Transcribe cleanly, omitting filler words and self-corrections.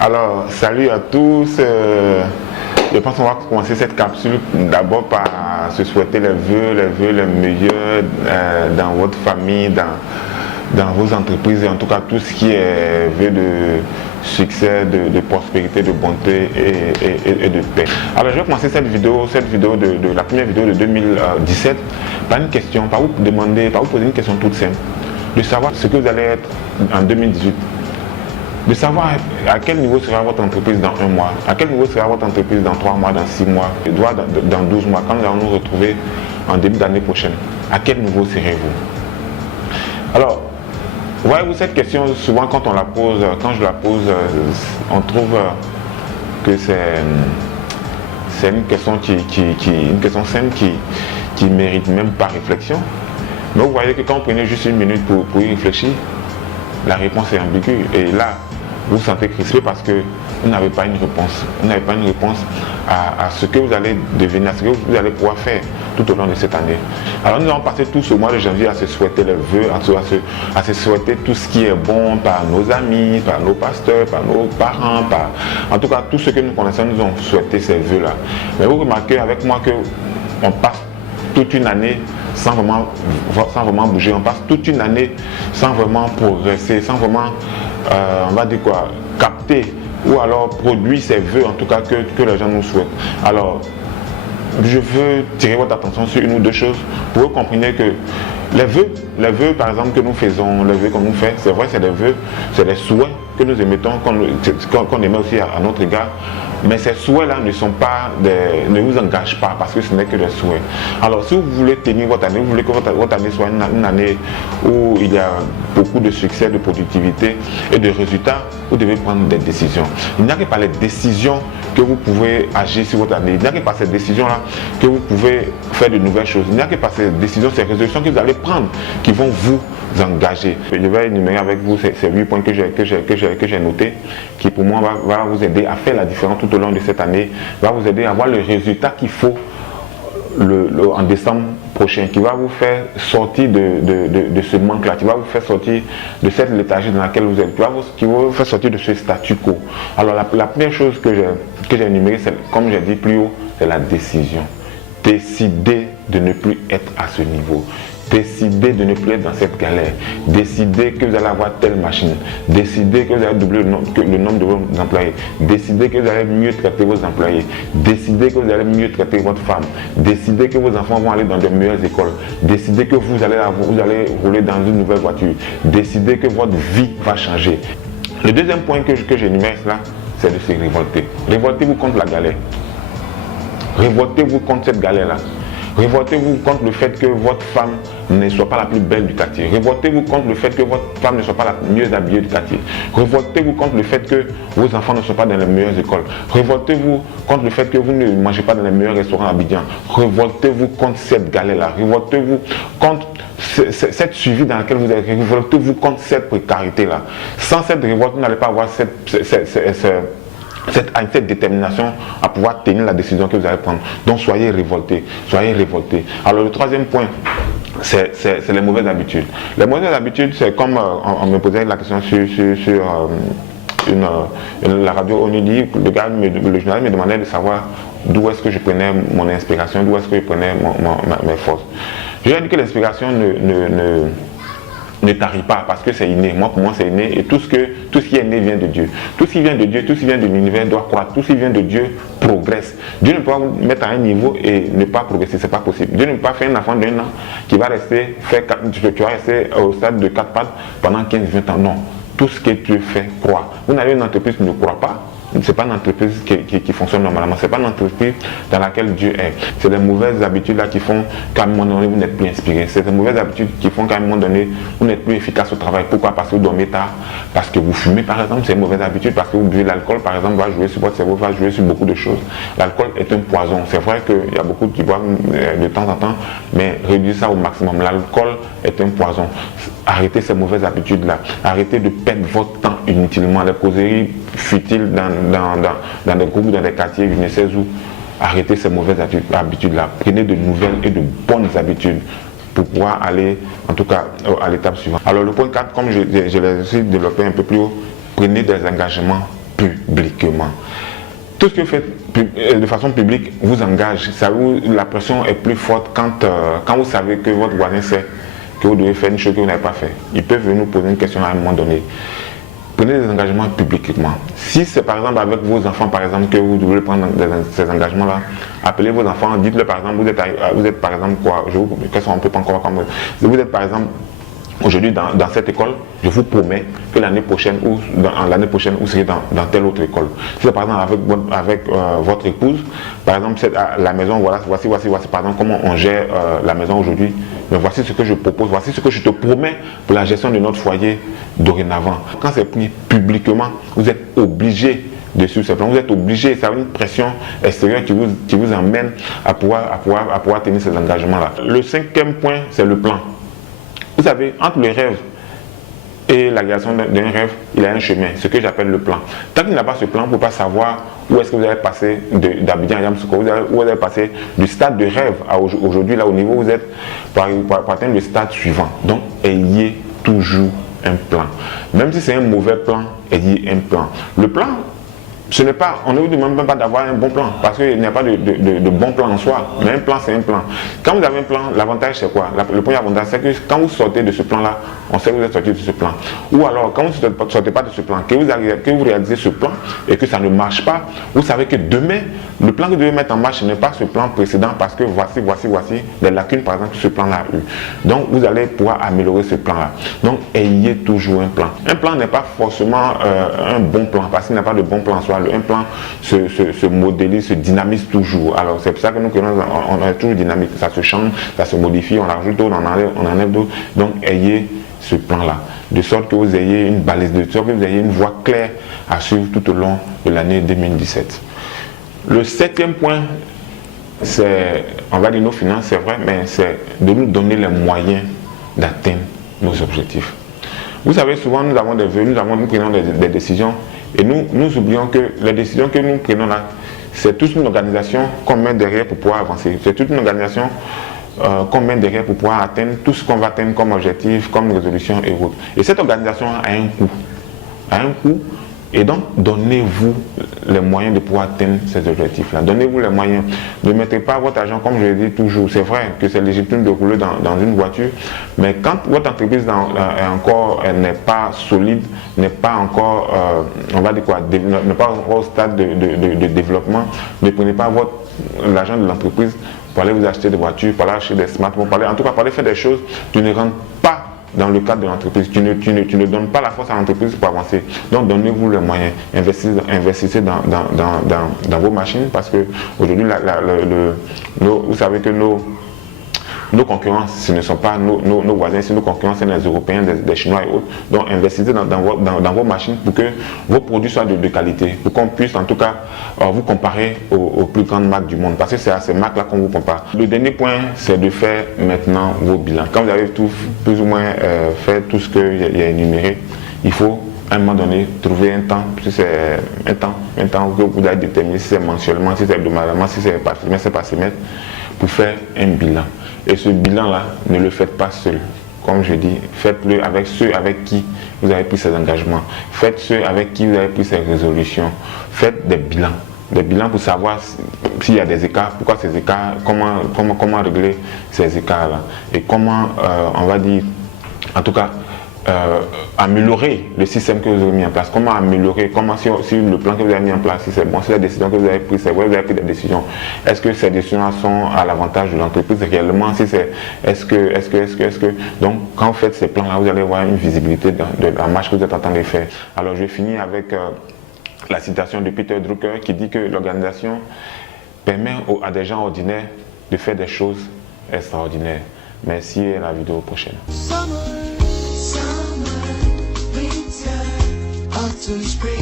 Alors, salut à tous. Je pense qu'on va commencer cette capsule d'abord par se souhaiter les vœux les meilleurs dans votre famille, dans vos entreprises et en tout cas tout ce qui est vœux de succès, de prospérité, de bonté et de paix. Alors, je vais commencer cette vidéo de la première vidéo de 2017 par une question, par vous poser une question toute simple, de savoir ce que vous allez être en 2018. De savoir à quel niveau sera votre entreprise dans un mois, à quel niveau sera votre entreprise dans 3 mois, dans 6 mois, dans 12 mois, quand nous allons nous retrouver en début d'année prochaine. À quel niveau serez-vous? Alors, voyez-vous, cette question, souvent quand je la pose, on trouve que c'est une question une question simple qui mérite même pas réflexion. Mais vous voyez que quand vous prenez juste une minute pour y réfléchir, la réponse est ambiguë. Et là, vous vous sentez crispé parce que vous n'avez pas une réponse. Vous n'avez pas une réponse à ce que vous allez devenir, à ce que vous allez pouvoir faire tout au long de cette année. Alors nous allons passer tous au mois de janvier à se souhaiter les vœux, à se souhaiter tout ce qui est bon par nos amis, par nos pasteurs, par nos parents, en tout cas tous ceux que nous connaissons nous ont souhaité ces vœux-là. Mais vous remarquez avec moi qu'on passe toute une année sans vraiment bouger, on passe toute une année sans vraiment progresser, sans vraiment, on va dire quoi, capter ou alors produire ces vœux en tout cas que les gens nous souhaitent. Alors, je veux tirer votre attention sur une ou deux choses pour que vous compreniez que les vœux par exemple que nous faisons, les vœux qu'on nous fait, c'est vrai, c'est des vœux, c'est des souhaits que nous émettons, qu'on émet aussi à notre égard. Mais ces souhaits-là ne vous engagent pas parce que ce n'est que des souhaits. Alors si vous voulez tenir votre année, vous voulez que votre année soit une année où il y a beaucoup de succès, de productivité et de résultats, vous devez prendre des décisions. Il n'y a que par les décisions que vous pouvez agir sur votre année. Il n'y a que par ces décisions-là que vous pouvez faire de nouvelles choses. Il n'y a que par ces décisions, ces résolutions que vous allez prendre qui vont vous engager. Je vais énumérer avec vous ces 8 points que j'ai notés, qui pour moi va vous aider à faire la différence tout au long de cette année, va vous aider à avoir le résultat qu'il faut en décembre prochain, qui va vous faire sortir de ce manque-là, qui va vous faire sortir de cette léthargie dans laquelle vous êtes, qui va vous faire sortir de ce statu quo. Alors la première chose que j'ai énumérée, c'est, comme j'ai dit plus haut, c'est la décision. Décidez de ne plus être à ce niveau. Décidez de ne plus être dans cette galère. Décidez que vous allez avoir telle machine. Décidez que vous allez doubler le nombre de vos employés. Décidez que vous allez mieux traiter vos employés. Décidez que vous allez mieux traiter votre femme. Décidez que vos enfants vont aller dans de meilleures écoles. Décidez que vous allez rouler dans une nouvelle voiture. Décidez que votre vie va changer. Le deuxième point que j'énumère là, c'est de se révolter. Révoltez-vous contre la galère. Révoltez-vous contre cette galère-là. Révoltez-vous contre le fait que votre femme ne soit pas la plus belle du quartier. Révoltez-vous contre le fait que votre femme ne soit pas la mieux habillée du quartier. Révoltez-vous contre le fait que vos enfants ne soient pas dans les meilleures écoles. Révoltez-vous contre le fait que vous ne mangez pas dans les meilleurs restaurants à Abidjan. Révoltez-vous contre cette galère-là. Révoltez-vous contre cette suivi dans laquelle vous êtes. Révoltez-vous contre cette précarité-là. Sans cette révolte, vous n'allez pas avoir cette détermination à pouvoir tenir la décision que vous allez prendre. Donc soyez révoltés, soyez révoltés. Alors le troisième point, c'est les mauvaises habitudes. Les mauvaises habitudes, c'est comme on me posait la question sur la radio Onidi, le journal me demandait de savoir d'où est-ce que je prenais mon inspiration, d'où est-ce que je prenais mes forces. Je lui ai dit que l'inspiration ne tarit pas parce que c'est inné. Pour moi c'est inné et tout ce qui est né vient de Dieu. Tout ce qui vient de Dieu, tout ce qui vient de l'univers doit croître. Tout ce qui vient de Dieu progresse. Dieu ne peut pas vous mettre à un niveau et ne pas progresser, c'est pas possible. Dieu ne peut pas faire un enfant d'un an qui va rester au stade de 4 pattes pendant 15-20 ans. Non. Tout ce que Dieu fait croît. Vous n'avez une entreprise qui ne croît pas. Ce n'est pas une entreprise qui fonctionne normalement. Ce n'est pas une entreprise dans laquelle Dieu est. C'est les mauvaises habitudes là qui font qu'à un moment donné, vous n'êtes plus inspiré. C'est les mauvaises habitudes qui font qu'à un moment donné, vous n'êtes plus efficace au travail. Pourquoi? Parce que vous dormez tard. Parce que vous fumez, par exemple. C'est une mauvaise habitude. Parce que vous buvez l'alcool, par exemple, va jouer sur votre cerveau, va jouer sur beaucoup de choses. L'alcool est un poison. C'est vrai qu'il y a beaucoup qui boivent de temps en temps, mais réduisez ça au maximum. L'alcool est un poison. Arrêtez ces mauvaises habitudes-là. Arrêtez de perdre votre temps inutilement. Les causeries futiles dans des groupes, dans des quartiers, je ne sais où. Arrêtez ces mauvaises habitudes-là. Prenez de nouvelles et de bonnes habitudes pour pouvoir aller, en tout cas, à l'étape suivante. Alors le point 4, comme je l'ai aussi développé un peu plus haut, prenez des engagements publiquement. Tout ce que vous faites de façon publique vous engage. La pression est plus forte quand vous savez que votre voisin sait que vous devez faire une chose que vous n'avez pas fait. Ils peuvent venir vous poser une question à un moment donné. Prenez des engagements publiquement. Si c'est par exemple avec vos enfants, par exemple, que vous devez prendre ces engagements-là, appelez vos enfants, dites-le par exemple, vous êtes par exemple quoi, on peut pas encore comme vous êtes par exemple aujourd'hui dans cette école, je vous promets que l'année prochaine ou vous serez dans telle autre école. Si c'est par exemple avec votre épouse, par exemple la maison, voici par exemple comment on gère la maison aujourd'hui, mais voici ce que je propose, voici ce que je te promets pour la gestion de notre foyer dorénavant. Quand c'est pris publiquement, vous êtes obligé de suivre ce plan, vous êtes obligé, ça a une pression extérieure qui vous emmène à pouvoir tenir ces engagements-là. Le 5e point, c'est le plan. Vous savez, entre le rêve et la réalisation d'un rêve, il y a un chemin, ce que j'appelle le plan. Tant qu'il n'y a pas ce plan, vous ne pouvez pas savoir où est-ce que vous allez passer d'Abidjan à Yamoussoukro, où vous allez passer du stade de rêve à aujourd'hui, là au niveau où vous êtes, pour atteindre le stade suivant. Donc, ayez toujours un plan. Même si c'est un mauvais plan, ayez un plan. Le plan, ce n'est pas, on ne vous demande même pas d'avoir un bon plan, parce qu'il n'y a pas de bon plan en soi, mais un plan c'est un plan. Quand vous avez un plan, l'avantage c'est quoi? Le premier avantage c'est que quand vous sortez de ce plan-là, on sait que vous êtes sorti de ce plan. Ou alors, quand vous ne sortez pas de ce plan, que vous réalisez ce plan et que ça ne marche pas, vous savez que demain, le plan que vous devez mettre en marche n'est pas ce plan précédent, parce que voici les lacunes par exemple que ce plan-là a eu. Donc vous allez pouvoir améliorer ce plan-là. Donc ayez toujours un plan. Un plan n'est pas forcément un bon plan, parce qu'il n'y a pas de bon plan en soi. Un plan se modélise, se dynamise toujours. Alors c'est pour ça que nous on est toujours dynamique. Ça se change, ça se modifie, on rajoute d'autres, on enlève d'autres. Donc ayez ce plan-là, de sorte que vous ayez une balise, de sorte que vous ayez une voie claire à suivre tout au long de l'année 2017. Le 7e point, c'est, on va dire nos finances, c'est vrai, mais c'est de nous donner les moyens d'atteindre nos objectifs. Vous savez, souvent nous avons des vœux, nous prenons des décisions, et nous oublions que les décisions que nous prenons là, c'est toute une organisation qu'on met derrière pour pouvoir avancer. C'est toute une organisation qu'on met derrière pour pouvoir atteindre tout ce qu'on va atteindre comme objectif, comme résolution et autres. Et cette organisation a un coût. Et donc, donnez-vous les moyens de pouvoir atteindre ces objectifs-là. Donnez-vous les moyens. Ne mettez pas votre argent, comme je le dis toujours. C'est vrai que c'est légitime de rouler dans une voiture, mais quand votre entreprise n'est pas solide, n'est pas encore, on va dire quoi, n'est pas encore au stade de développement, ne prenez pas l'argent de l'entreprise pour aller vous acheter des voitures, pour aller acheter des smartphones, en tout cas pour aller faire des choses qui ne rentrent pas dans le cadre de l'entreprise. Tu ne donnes pas la force à l'entreprise pour avancer. Donc donnez-vous les moyens. Investissez dans vos machines, parce que aujourd'hui, vous savez que nos concurrents, ce ne sont pas nos voisins, nos concurrents, c'est les Européens, des Chinois et autres. Donc investissez dans vos machines pour que vos produits soient de qualité, pour qu'on puisse en tout cas vous comparer aux plus grandes marques du monde, parce que c'est à ces marques-là qu'on vous compare. Le dernier point, c'est de faire maintenant vos bilans. Quand vous avez plus ou moins fait tout ce qu'il y a énuméré, il faut à un moment donné trouver un temps, si c'est un temps que vous avez déterminé, si c'est mensuellement, si c'est hebdomadairement, si c'est par trimestre, c'est par semestre, pour faire un bilan. Et ce bilan-là, ne le faites pas seul. Comme je dis, faites-le avec ceux avec qui vous avez pris ces engagements. Faites ceux avec qui vous avez pris ces résolutions. Faites des bilans pour savoir s'il y a des écarts, pourquoi ces écarts, comment régler ces écarts-là. Et comment, on va dire, en tout cas, améliorer le système que vous avez mis en place. Comment améliorer, si le plan que vous avez mis en place, si c'est bon, si les décisions que vous avez prises, c'est vrai, vous avez pris des décisions. Est-ce que ces décisions sont à l'avantage de l'entreprise réellement? Si c'est, est-ce que. Donc, quand vous faites ces plans-là, vous allez avoir une visibilité de la marche que vous êtes en train de faire. Alors, je finis avec la citation de Peter Drucker qui dit que l'organisation permet à des gens ordinaires de faire des choses extraordinaires. Merci et à la vidéo prochaine. Spring